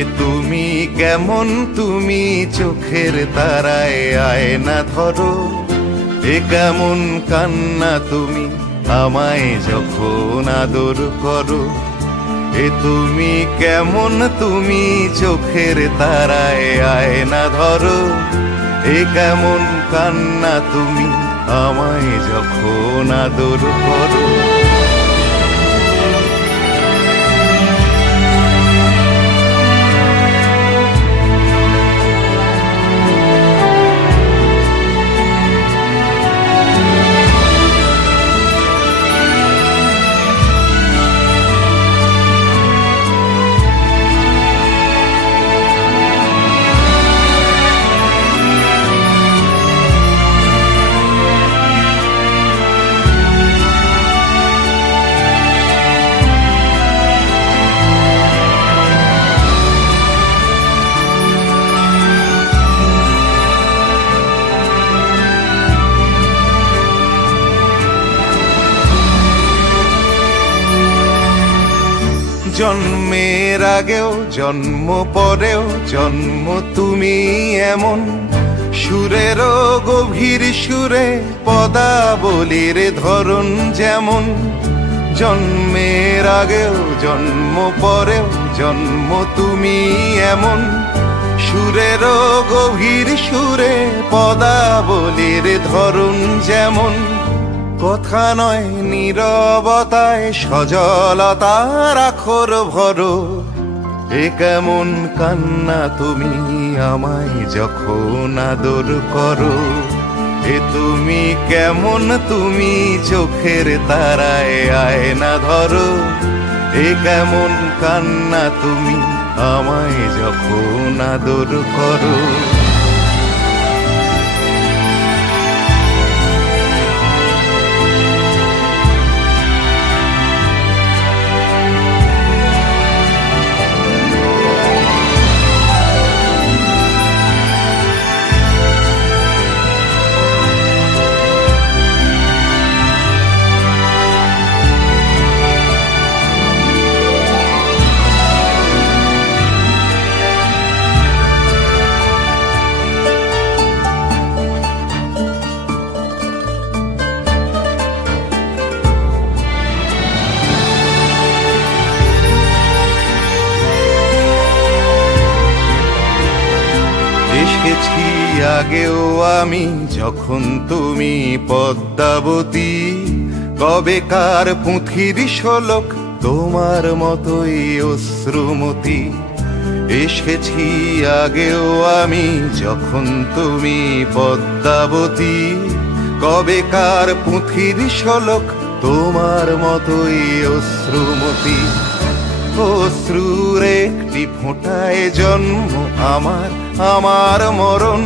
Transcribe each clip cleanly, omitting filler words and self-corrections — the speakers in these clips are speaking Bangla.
এ তুমি কেমন, তুমি চোখের তারায় আয়না ধরো। এ কেমন কান্না তুমি আমায় যখন আদর করো। এ তুমি কেমন, তুমি চোখের তারায় আয়না ধরো। এ কেমন কান্না তুমি আমায় যখন আদর করো। জন্মের আগেও জন্ম পরেও জন্ম তুমি এমন, সুরেরও গভীর সুরে পদাবলীর ধরন যেমন। জন্মের আগেও জন্ম পরেও জন্ম তুমি এমন, সুরেরও গভীর সুরে পদাবলীর ধরন যেমন। কথা নয় নীরবতায় সজলতার আখর ভরো। এ কেমন কান্না তুমি আমায় যখন আদর করো। এ তুমি কেমন, তুমি চোখের তারায় আয়না ধরো। এ কেমন কান্না তুমি আমায় যখন আদর করো। এসেছি আগেও আমি যখন তুমি পদ্মাবতী। কবেকার পুঁথির শোলক তোমার মতোই অশ্রুমতি। এসেছি আগেও আমি যখন তুমি পদ্মাবতী। কবেকার পুঁথির শোলক তোমার মতোই অশ্রুমতি। অশ্রুর একটি ফোঁটায় জন্ম আমার, আমার মরণ।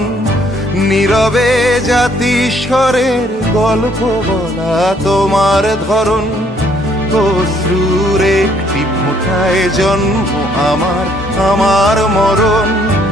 নীরবে জাতিস্বরের গল্প বলা তোমার ধরন। অশ্রুর একটি ফোঁটায় জন্ম আমার, আমার মরণ।